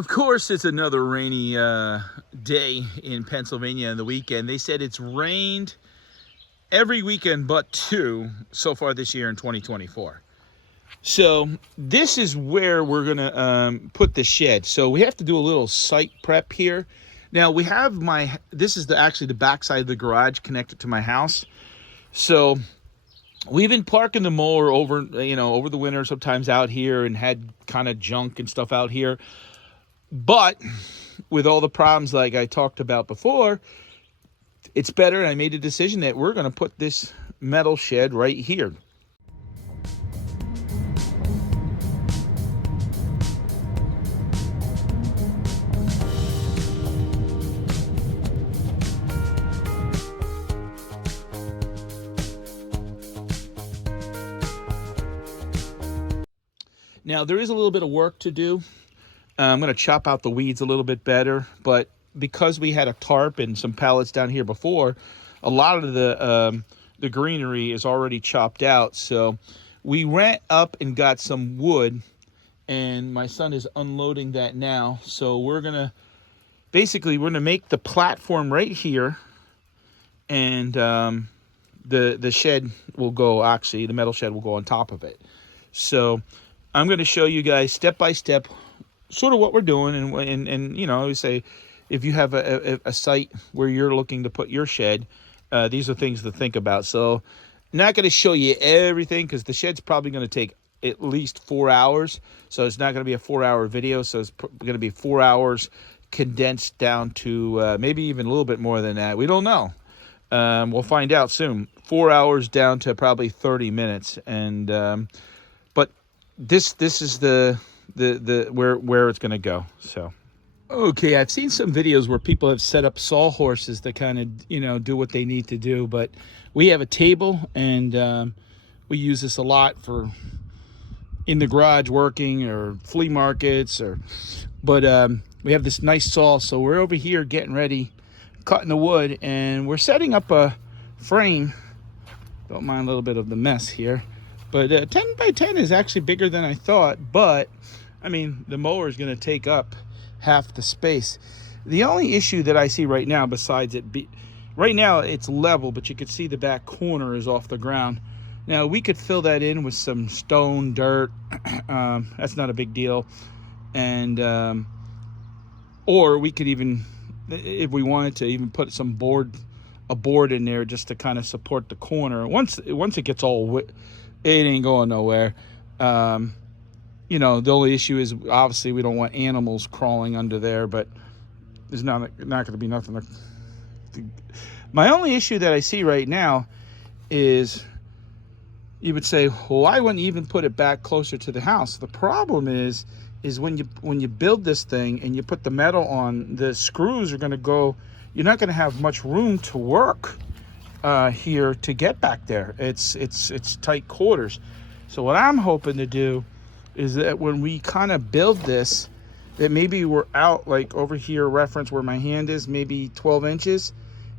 Of course, it's another rainy day in Pennsylvania on the weekend. They said it's rained every weekend but two so far this year in 2024. So this is where we're gonna put the shed. So we have to do a little site prep here. Now we have this is actually the back side of the garage connected to my house. So we've been parking the mower over the winter sometimes out here and had kind of junk and stuff out here. But with all the problems like I talked about before, it's better. And I made a decision that we're going to put this metal shed right here. Now, there is a little bit of work to do. I'm going to chop out the weeds a little bit better, but because we had a tarp and some pallets down here before, a lot of the greenery is already chopped out. So we went up and got some wood, and my son is unloading that now. So we're going to make the platform right here, and the shed will go, actually, the metal shed will go on top of it. So I'm going to show you guys step by step sort of what we're doing, and you know, say if you have a site where you're looking to put your shed, these are things to think about. So I'm not going to show you everything because the shed's probably going to take at least 4 hours. So it's not going to be a 4-hour video. So it's going to be 4 hours condensed down to maybe even a little bit more than that. We don't know. We'll find out soon. 4 hours down to probably 30 minutes. And but this is the where it's going to go. So okay, I've seen some videos where people have set up sawhorses to kind of do what they need to do, but we have a table, and we use this a lot for in the garage working or flea markets, but we have this nice saw. So we're over here getting ready, cutting the wood, and we're setting up a frame. Don't mind a little bit of the mess here, but 10 by 10 is actually bigger than I thought. But I mean, the mower is going to take up half the space. The only issue that I see right now, besides right now it's level, but you can see the back corner is off the ground. Now we could fill that in with some stone, dirt. That's not a big deal. And or we could even, if we wanted to, even put a board in there just to kind of support the corner. Once it gets all, it ain't going nowhere. The only issue is obviously we don't want animals crawling under there, but there's not going to be nothing. My only issue that I see right now is, you would say, well, I wouldn't even put it back closer to the house. The problem is when you build this thing and you put the metal on, the screws are going to go. You're not going to have much room to work here to get back there. It's tight quarters. So what I'm hoping to do is that when we kind of build this, that maybe we're out like over here, reference where my hand is, maybe 12 inches,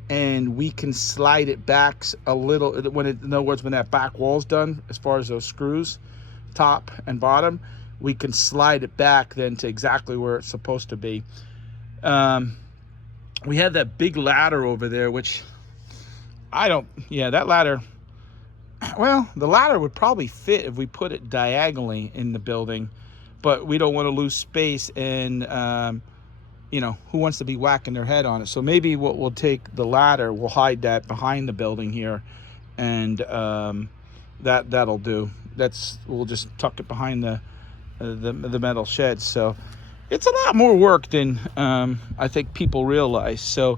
and we can slide it back a little in other words, when that back wall's done, as far as those screws, top and bottom, we can slide it back then to exactly where it's supposed to be. We have that big ladder over there, which that ladder, well, the ladder would probably fit if we put it diagonally in the building, but we don't want to lose space, and who wants to be whacking their head on it? So maybe what we'll take the ladder, we'll hide that behind the building here, and that'll do. We'll just tuck it behind the metal shed. So it's a lot more work than I think people realize. So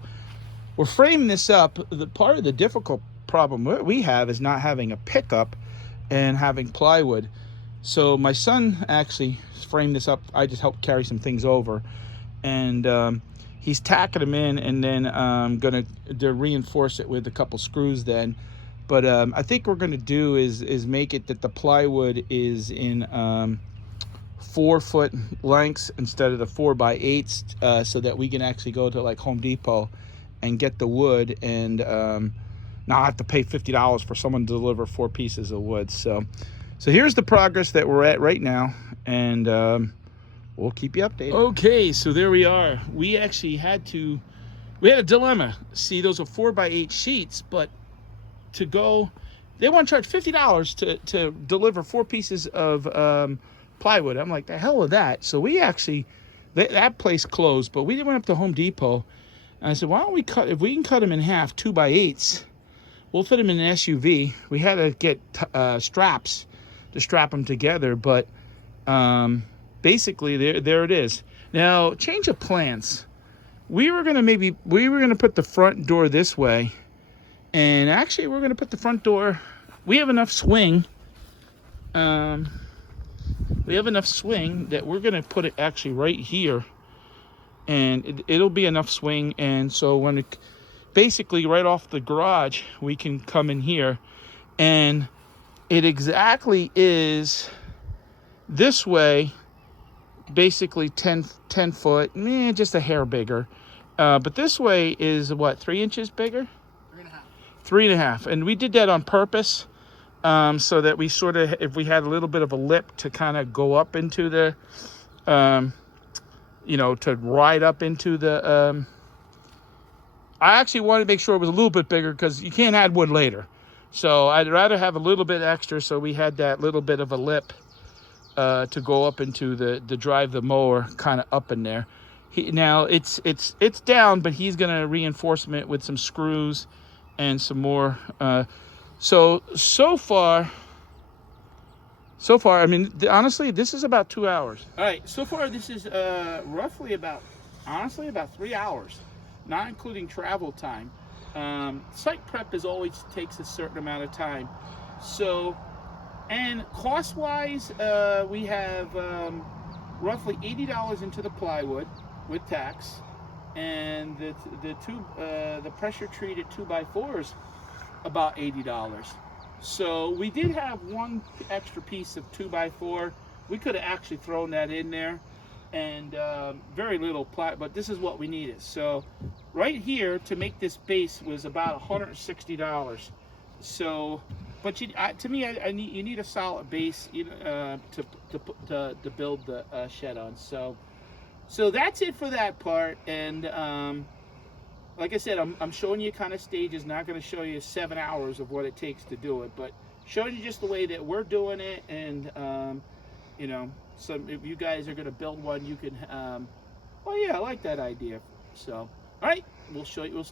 we're framing this up. The part of the difficult problem we have is not having a pickup and having plywood. So my son actually framed this up. I just helped carry some things over, and he's tacking them in, and then gonna reinforce it with a couple screws then. But I think what we're gonna do is make it that the plywood is in 4-foot lengths instead of the 4x8s, so that we can actually go to like Home Depot and get the wood, and not have to pay $50 for someone to deliver 4 pieces of wood. So here's the progress that we're at right now, and we'll keep you updated. Okay, so there we are. We actually had a dilemma. See, those are 4x8 sheets, but to go, they want to charge $50 to deliver 4 pieces of plywood. I'm like, the hell with that. So we actually, that place closed, but we went up to Home Depot, and I said, why don't we if we can cut them in half, 2x8s, we'll fit them in an SUV. We had to get straps to strap them together, but basically there it is. Now, change of plans. We were gonna put the front door this way, and actually we're gonna put the front door. We have enough swing. We have enough swing that we're gonna put it actually right here, and it'll be enough swing. And so when it, basically right off the garage, we can come in here, and it exactly is this way. Basically 10 foot, just a hair bigger. But this way is what, 3 inches bigger? 3.5. 3.5. And we did that on purpose, so that we sort of, if we had a little bit of a lip to kind of go up into the, to ride up into the, I actually wanted to make sure it was a little bit bigger because you can't add wood later. So I'd rather have a little bit extra, so we had that little bit of a lip to go up into the drive the mower kind of up in there. Now it's down, but he's gonna reinforcement with some screws and some more. So far, I mean, honestly, this is about 2 hours. All right, so far this is roughly about 3 hours, not including travel time. Site prep always takes a certain amount of time. So, and cost-wise, we have roughly $80 into the plywood with tax, and the pressure-treated 2x4s about $80. So we did have one extra piece of 2x4. We could have actually thrown that in there, and very little ply, but this is what we needed. So right here to make this base was about $160. So, but to me, you need a solid base, to build the shed on. So that's it for that part. And like I said, I'm showing you kind of stages. Not going to show you 7 hours of what it takes to do it, but showing you just the way that we're doing it. And so if you guys are going to build one, you can. Oh yeah, I like that idea. So all right, we'll show you.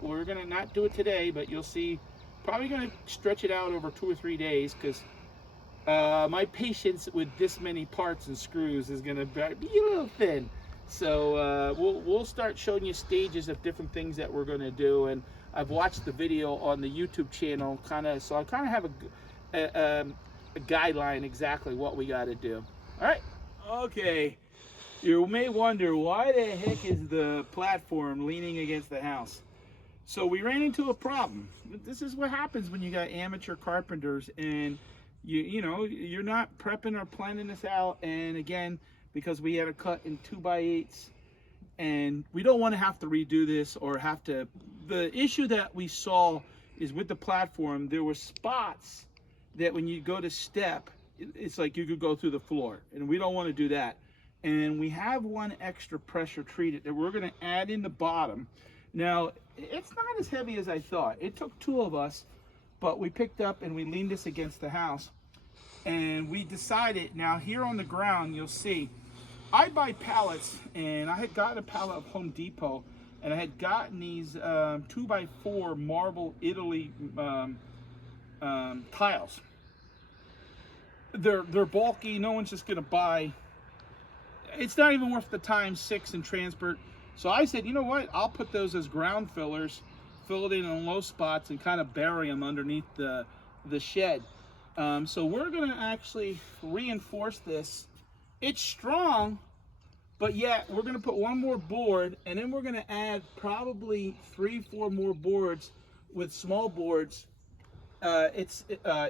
We're going to not do it today, but you'll see. Probably going to stretch it out over 2 or 3 days, because my patience with this many parts and screws is going to be a little thin. So we'll start showing you stages of different things that we're going to do. And I've watched the video on the YouTube channel, so I kind of have a guideline exactly what we got to do. All right. Okay. You may wonder, why the heck is the platform leaning against the house? So we ran into a problem. This is what happens when you got amateur carpenters, and you're not prepping or planning this out. And again, because we had to cut in 2x8s, and we don't want to have to redo this or have to. The issue that we saw is with the platform, there were spots that when you go to step, it's like you could go through the floor, and we don't want to do that. And we have one extra pressure treated that we're going to add in the bottom. Now, it's not as heavy as I thought. It took 2 of us, but we picked up and we leaned this against the house. And we decided, now here on the ground, you'll see, I buy pallets, and I had gotten a pallet of Home Depot, and I had gotten these 2x4 marble Italy tiles. They're bulky. No one's just going to buy. It's not even worth the time, 6 and transport. So I said, you know what? I'll put those as ground fillers, fill it in on low spots, and kind of bury them underneath the shed. So we're going to actually reinforce this. It's strong, but yet we're going to put one more board, and then we're going to add probably 3-4 more boards with small boards. It's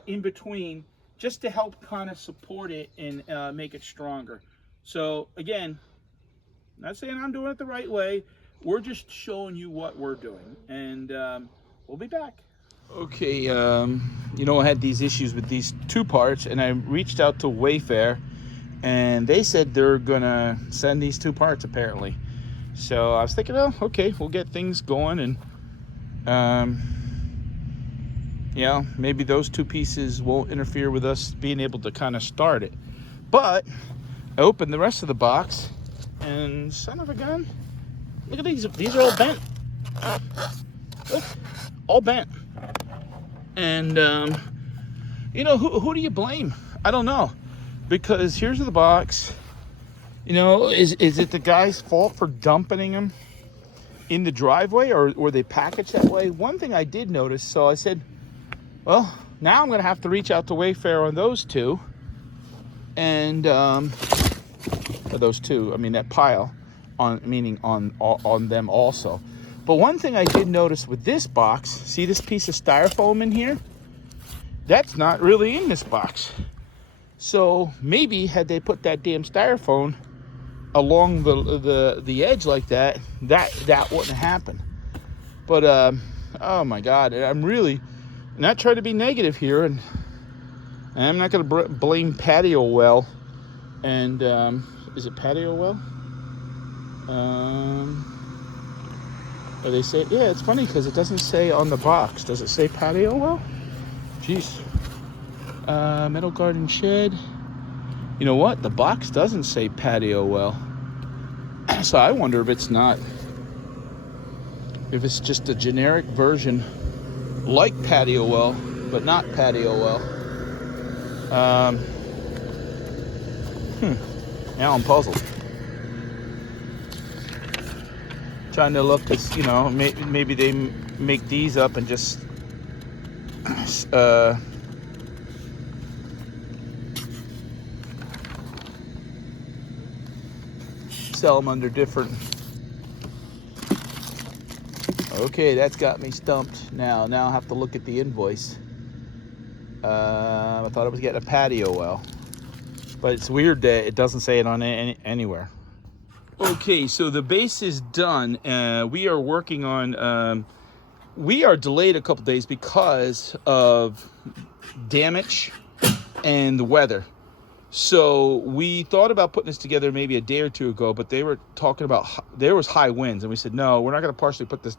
in between, just to help kind of support it and make it stronger. So again, not saying I'm doing it the right way. We're just showing you what we're doing, and we'll be back. Okay, I had these issues with these 2 parts, and I reached out to Wayfair, and they said they're gonna send these 2 parts apparently. So I was thinking, oh, okay, we'll get things going, and you know, maybe those 2 pieces won't interfere with us being able to kind of start it. But I opened the rest of the box, and son of a gun, look at these. These are all bent. Look, all bent. And you know, who do you blame? I don't know, because here's the box. You know, is it the guy's fault for dumping them in the driveway, or were they packaged that way? One thing I did notice, so I said, well, now I'm gonna have to reach out to Wayfair on those 2, and those 2, I mean that pile, meaning on them also. But one thing I did notice with this box, see this piece of styrofoam in here? That's not really in this box. So maybe had they put that damn styrofoam along the edge like that, that wouldn't happen. But oh my God, I'm really not trying to be negative here, and I'm not going to blame Patio Well. And is it Patio Well? Or they say, yeah, it's funny because it doesn't say on the box. Does it say Patio Well? Jeez. Metal Garden Shed. You know what? The box doesn't say Patio Well. So I wonder if it's not, if it's just a generic version like Patio Well, but not Patio Well. Now I'm puzzled. Trying to look, cause you know, maybe they make these up and just sell them under different. Okay, that's got me stumped. Now I have to look at the invoice. I thought I was getting a Patio Well, but it's weird that it doesn't say it on anywhere. Okay, so the base is done. We are working on, we are delayed a couple days because of damage and the weather. So we thought about putting this together maybe a day or 2 ago, but they were talking about, there was high winds, and we said, no, we're not going to partially put this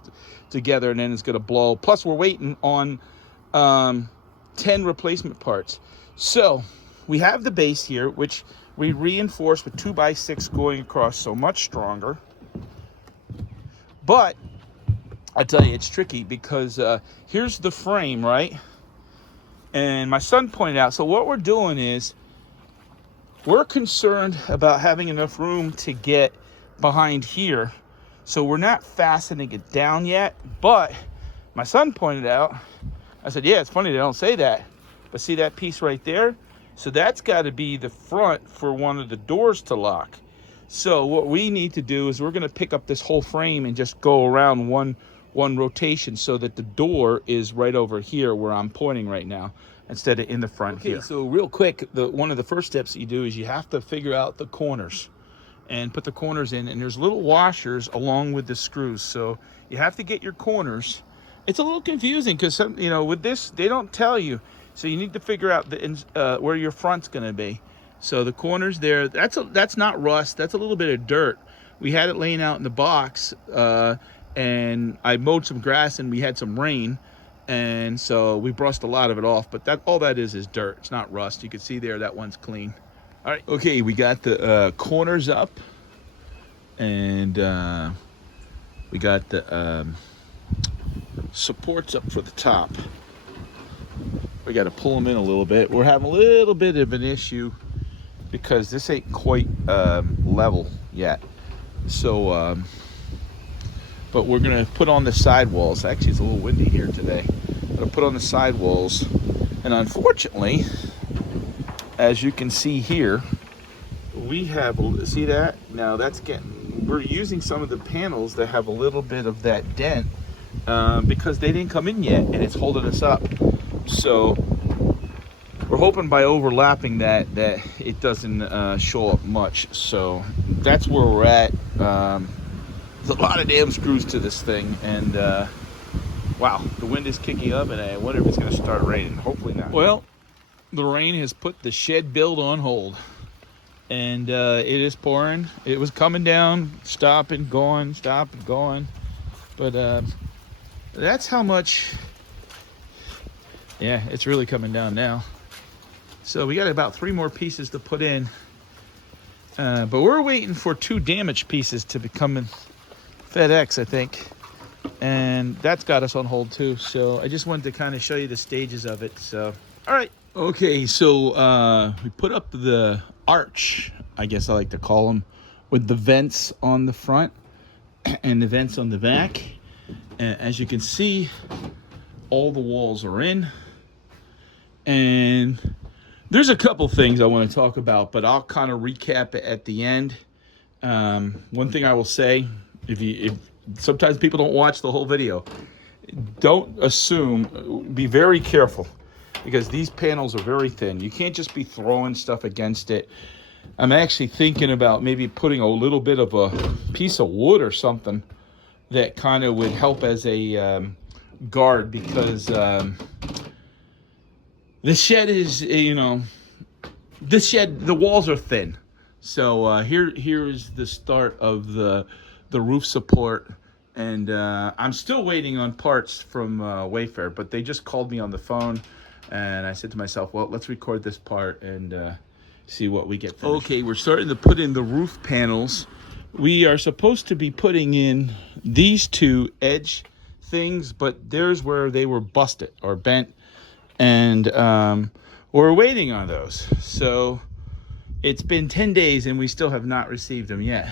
together and then it's going to blow. Plus we're waiting on 10 replacement parts. So we have the base here, which we reinforced with 2x6 going across, so much stronger. But I tell you, it's tricky because here's the frame, right? And my son pointed out, so what we're doing is we're concerned about having enough room to get behind here. So we're not fastening it down yet, but my son pointed out, I said, yeah, it's funny they don't say that, but see that piece right there? So that's got to be the front for one of the doors to lock. So what we need to do is we're going to pick up this whole frame and just go around one rotation so that the door is right over here where I'm pointing right now instead of in the front here. So real quick, one of the first steps that you do is you have to figure out the corners and put the corners in, and there's little washers along with the screws. So you have to get your corners. It's a little confusing because you know, with this they don't tell you. So you need to figure out where your front's going to be. So the corners there, that's not rust. That's a little bit of dirt. We had it laying out in the box, and I mowed some grass, and we had some rain, and so we brushed a lot of it off. But all that is dirt. It's not rust. You can see there that one's clean. All right. Okay, we got the corners up, and we got the supports up for the top. We got to pull them in a little bit. We're having a little bit of an issue because this ain't quite level yet. So, but we're gonna put on the sidewalls. Actually, it's a little windy here today. I'm gonna put on the sidewalls, and unfortunately, as you can see here, we have, see that? Now that's we're using some of the panels that have a little bit of that dent because they didn't come in yet, and it's holding us up. So we're hoping by overlapping that it doesn't show up much. So that's where we're at. There's a lot of damn screws to this thing, and wow, the wind is kicking up, and I wonder if it's going to start raining. Hopefully not. Well, the rain has put the shed build on hold. and it is pouring. It was coming down, stopping, going, stopping, going. But that's how much. Yeah, it's really coming down now. So we got about 3 more pieces to put in. But we're waiting for 2 damaged pieces to be coming FedEx, I think. And that's got us on hold too. So I just wanted to kind of show you the stages of it. So, all right. Okay, so we put up the arch, I guess I like to call them, with the vents on the front and the vents on the back. And as you can see, all the walls are in. And there's a couple things I want to talk about, but I'll kind of recap it at the end. One thing I will say, if sometimes people don't watch the whole video, don't assume, be very careful, because these panels are very thin. You can't just be throwing stuff against it. I'm actually thinking about maybe putting a little bit of a piece of wood or something that kind of would help as a guard, because the shed is, the walls are thin. So here's the start of the roof support. And I'm still waiting on parts from Wayfair, but they just called me on the phone. And I said to myself, well, let's record this part and see what we get finished. Okay, we're starting to put in the roof panels. We are supposed to be putting in these 2 edge things, but there's where they were busted or bent. And we're waiting on those. So it's been 10 days and we still have not received them yet.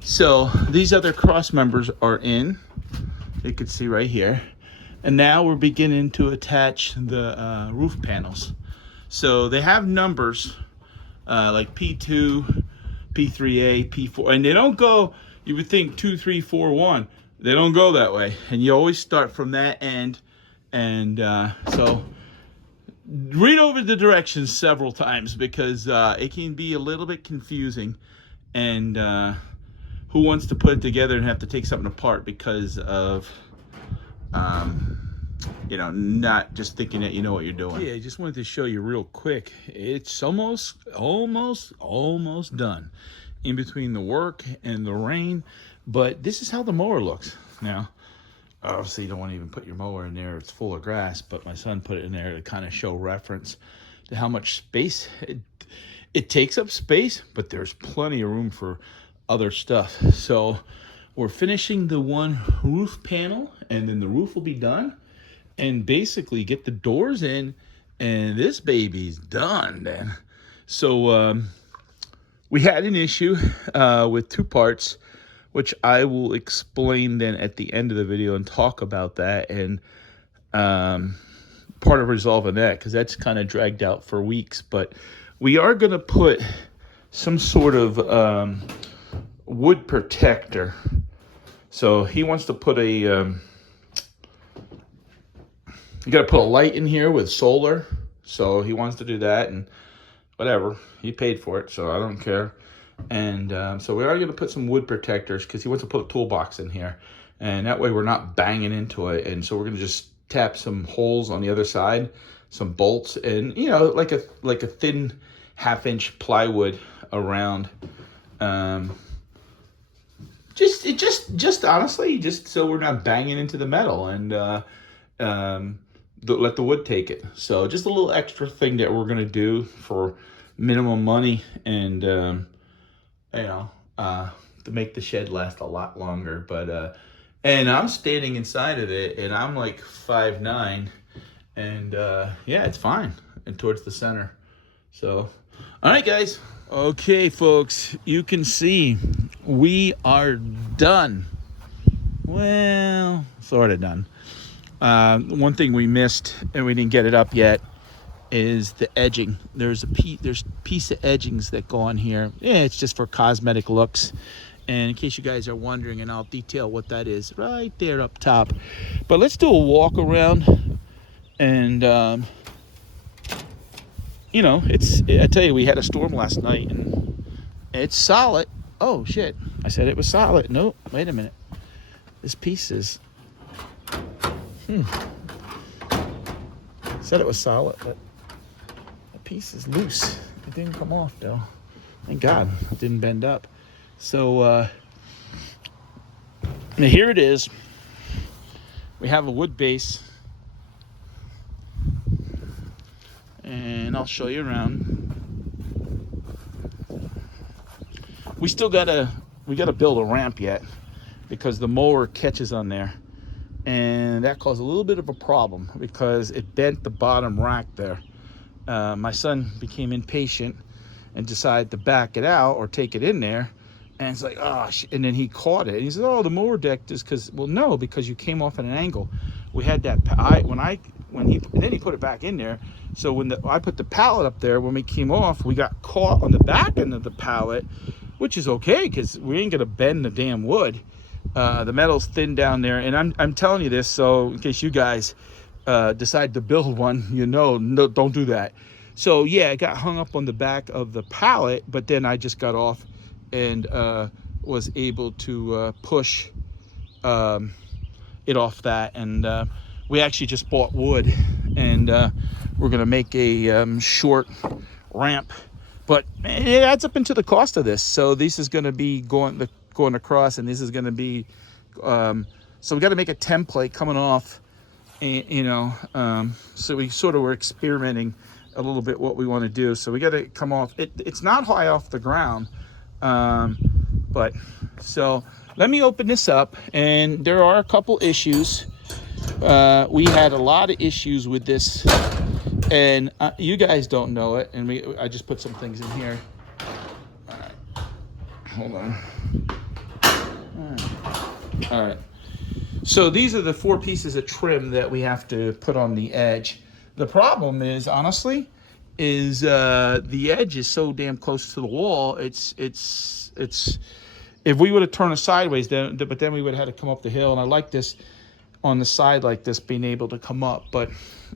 So these other cross members are in. You can see right here. And now we're beginning to attach the roof panels. So they have numbers like P2, P3A, P4. And they don't go, you would think 2, 3, 4, 1. They don't go that way. And you always start from that end. And so read over the directions several times, because it can be a little bit confusing. And who wants to put it together and have to take something apart because of not just thinking that you know what you're doing. Yeah, I just wanted to show you real quick. It's almost done, in between the work and the rain. But this is how the mower looks now. Obviously, you don't want to even put your mower in there. It's full of grass, but my son put it in there to kind of show reference to how much space it takes up space, but there's plenty of room for other stuff. So we're finishing the one roof panel, and then the roof will be done, and basically get the doors in, and this baby's done then. So we had an issue with 2 parts, which I will explain then at the end of the video and talk about that, and part of resolving that, because that's kind of dragged out for weeks. But we are going to put some sort of wood protector. So he wants to put a you got to put a light in here with solar, so he wants to do that, and whatever, he paid for it, so I don't care. And so we are going to put some wood protectors, because he wants to put a toolbox in here, and that way we're not banging into it. And so we're going to just tap some holes on the other side, some bolts, and like a thin 1/2-inch plywood around, just honestly, just so we're not banging into the metal, and let the wood take it. So just a little extra thing that we're going to do for minimum money, and to make the shed last a lot longer. But and I'm standing inside of it, and I'm like 5'9", and yeah, it's fine, and towards the center. So all right, guys. Okay, folks, you can see we are done. Well, sort of done. One thing we missed, and we didn't get it up yet, is the edging. There's piece of edgings that go on here. Yeah, it's just for cosmetic looks. And in case you guys are wondering, and I'll detail what that is right there up top. But let's do a walk around, and I tell you, we had a storm last night, and it's solid. Oh shit, I said it was solid. Nope, wait a minute. This piece is said it was solid, but the piece is loose. It didn't come off though. Thank God it didn't bend up. So now here it is. We have a wood base, and I'll show you around. We gotta build a ramp yet because the mower catches on there, and that caused a little bit of a problem because it bent the bottom rack there. My son became impatient and decided to back it out or take it in there, and it's like, oh, and then he caught it. And he said, oh, the mower deck is because, well, no, because you came off at an angle. We had that, and then he put it back in there. So when I put the pallet up there, when we came off, we got caught on the back end of the pallet, which is okay because we ain't gonna bend the damn wood. The metal's thin down there, and I'm telling you this so in case you guys decide to build one, no, don't do that. So yeah, it got hung up on the back of the pallet, but then I just got off and was able to push it off that, and we actually just bought wood, and we're gonna make a short ramp, but it adds up into the cost of this. So this is gonna be going across, and this is gonna be so we got to make a template coming off, and, so we sort of were experimenting a little bit what we want to do. So we got to come off it's not high off the ground, but so let me open this up, and there are a couple issues. We had a lot of issues with this, and you guys don't know it, and I just put some things in here. All right, hold on. All right, so these are the 4 pieces of trim that we have to put on the edge. The problem is, honestly, the edge is so damn close to the wall. It's if we would have turned it sideways, but then we would have had to come up the hill. And I like this on the side like this, being able to come up. But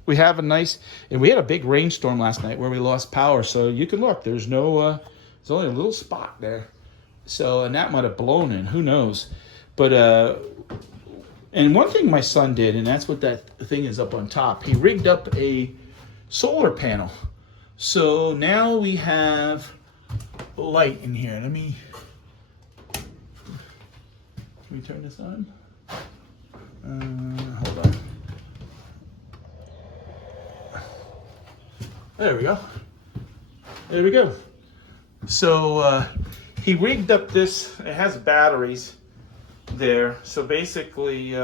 we have and we had a big rainstorm last night where we lost power. So you can look, there's only a little spot there. So, and that might have blown in, who knows. But and one thing my son did, and that's what that thing is up on top, he rigged up a solar panel. So now we have light in here. Can we turn this on? Hold on. There we go. There we go. So he rigged up this, it has batteries there. So basically,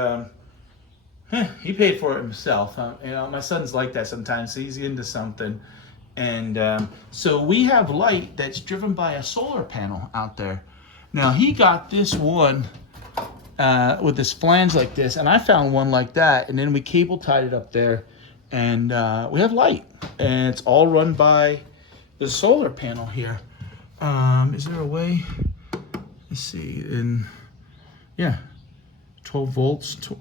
he paid for it himself. My son's like that sometimes. So he's into something. And so we have light that's driven by a solar panel out there. Now he got this one with this flange like this, and I found one like that, and then we cable tied it up there, and we have light, and it's all run by the solar panel here. Is there a way? Let's see. Yeah, 12 volts.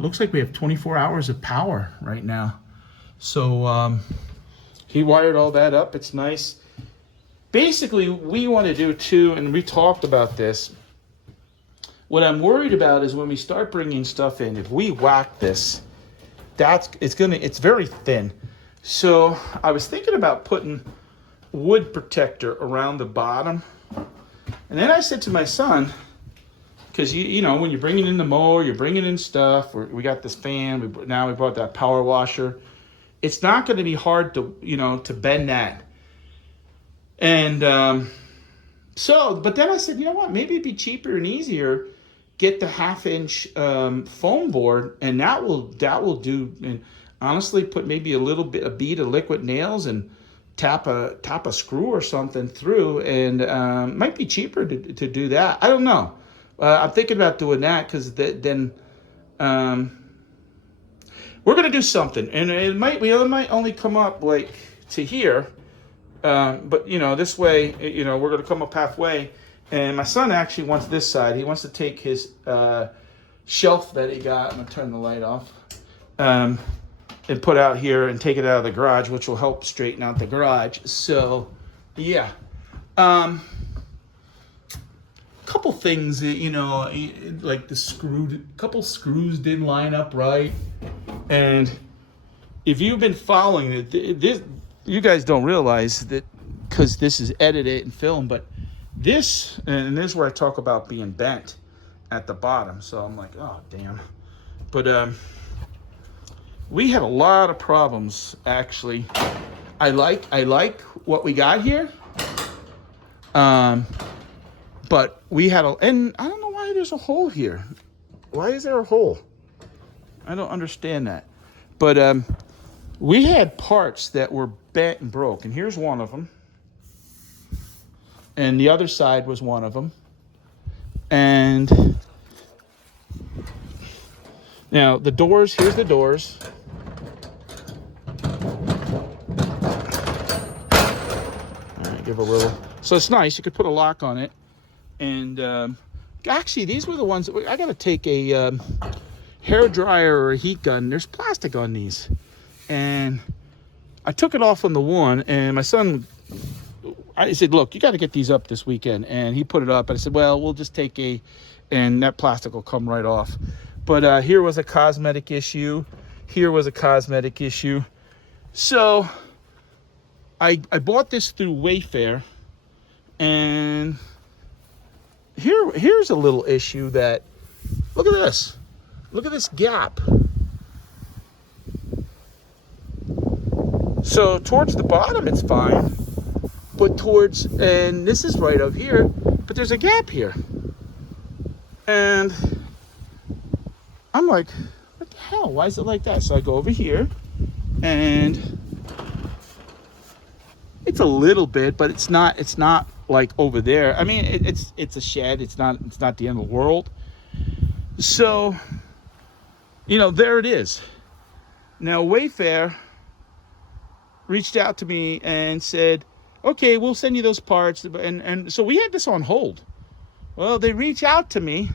Looks like we have 24 hours of power right now. So he wired all that up. It's nice. Basically, we want to do too, and we talked about this. What I'm worried about is when we start bringing stuff in, if we whack this, it's very thin. So I was thinking about putting wood protector around the bottom. And then I said to my son, because you know, when you're bringing in the mower, you're bringing in stuff. We got this fan. Now we brought that power washer. It's not going to be hard to bend that. And but then I said, you know what? Maybe it'd be cheaper and easier. Get the 1/2-inch foam board, and that will do. And honestly, put maybe a bead of liquid nails and tap a screw or something through, and might be cheaper to do that. I don't know. I'm thinking about doing that because then we're gonna do something, and it might only come up like to here, but this way, we're gonna come up halfway. And my son actually wants this side. He wants to take his shelf that he got. I'm gonna turn the light off. And put out here and take it out of the garage, which will help straighten out the garage. So, yeah. Couple things that, like couple screws didn't line up right. And if you've been following it, you guys don't realize that because this is edited and filmed, but This, and this is where I talk about being bent at the bottom. So I'm like, oh, damn. But we had a lot of problems, actually. I like what we got here. But we had and I don't know why there's a hole here. Why is there a hole? I don't understand that. But we had parts that were bent and broke, and here's one of them. And the other side was one of them. And now the doors, here's the doors. All right, give a little. So it's nice. You could put a lock on it. And actually, these were the ones that I got to take a hair dryer or a heat gun. There's plastic on these. And I took it off on the one, and my son, I said, look, you got to get these up this weekend. And he put it up, and I said, well, we'll just take and that plastic will come right off. But here was a cosmetic issue. Here was a cosmetic issue. So I bought this through Wayfair, and here's a little issue that, look at this. Look at this gap. So towards the bottom, it's fine. But and this is right up here, but there's a gap here. And I'm like, what the hell? Why is it like that? So I go over here, and it's a little bit, but it's not like over there. I mean, it's a shed. It's not the end of the world. So, there it is. Now Wayfair reached out to me and said, okay, we'll send you those parts. And so we had this on hold. Well, they reach out to me,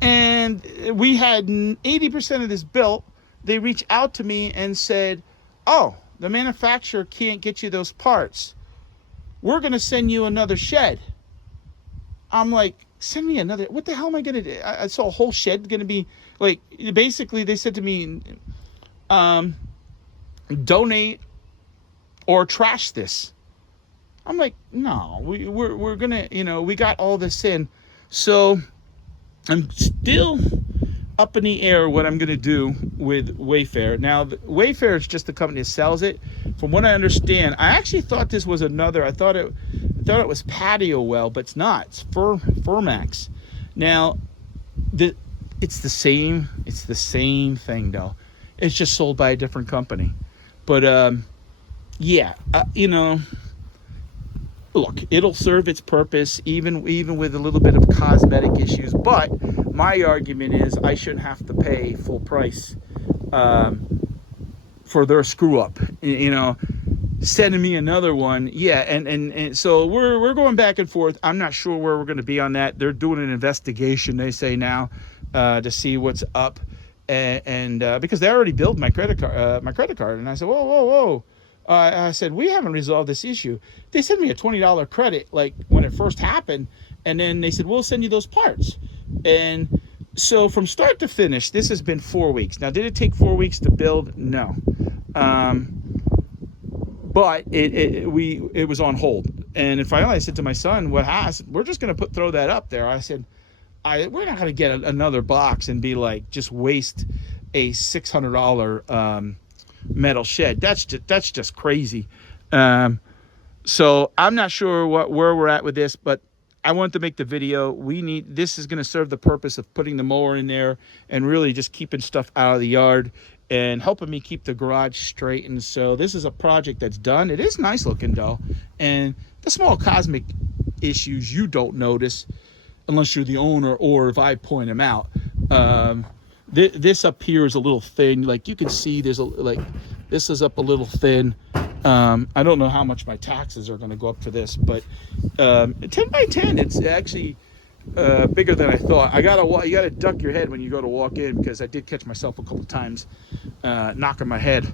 and we had 80% of this built. They reach out to me and said, oh, the manufacturer can't get you those parts. We're going to send you another shed. I'm like, send me another, what the hell am I going to do? I saw a whole shed going to be, like, basically they said to me, donate or trash this. I'm like, no, we're going to, we got all this in. So I'm still up in the air what I'm going to do with Wayfair. Now, Wayfair is just the company that sells it. From what I understand, I actually thought this was another. I thought it was patio well, but it's not. It's furmax. Now, it's the same. It's the same thing though. It's just sold by a different company. But yeah, look, it'll serve its purpose even with a little bit of cosmetic issues. But my argument is I shouldn't have to pay full price for their screw up. Sending me another one, yeah, and so we're going back and forth. I'm not sure where we're going to be on that. They're doing an investigation, they say now, to see what's up, and because they already billed my credit card, and I said, whoa. I said, we haven't resolved this issue. They sent me a $20 credit, like, when it first happened, and then they said, we'll send you those parts. And so from start to finish, this has been 4 weeks. Now, did it take 4 weeks to build? No. But it was on hold. And finally I said to my son, we're just going to throw that up there. I said, we're not going to get another box and be like, just waste a $600 metal shed. That's just crazy. So I'm not sure where we're at with this, but I wanted to make the video. This is going to serve the purpose of putting the mower in there and really just keeping stuff out of the yard and helping me keep the garage straight. And so this is a project that's done. It is nice looking though. And the small cosmic issues you don't notice unless you're the owner or if I point them out. This up here is a little thin. Like you can see this is up a little thin. I don't know how much my taxes are going to go up for this, but 10 by 10, it's actually bigger than I thought. You gotta duck your head when you go to walk in because I did catch myself a couple times knocking my head.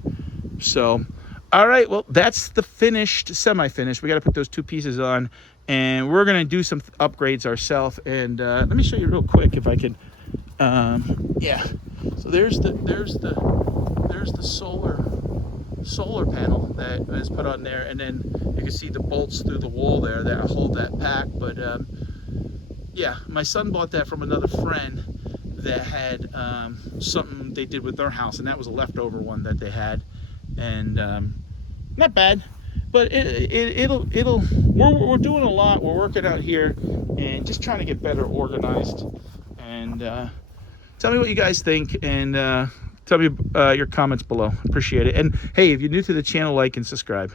So, all right, well, that's the semi-finished. We got to put those two pieces on, and we're gonna do some upgrades ourselves. And let me show you real quick if I can. Yeah. So there's the solar panel that is put on there, and then you can see the bolts through the wall there that hold that pack. But yeah, my son bought that from another friend that had something they did with their house, and that was a leftover one that they had, and not bad. But we're doing a lot. We're working out here and just trying to get better organized. And tell me what you guys think, and tell me your comments below. Appreciate it. And hey, if you're new to the channel, like and subscribe.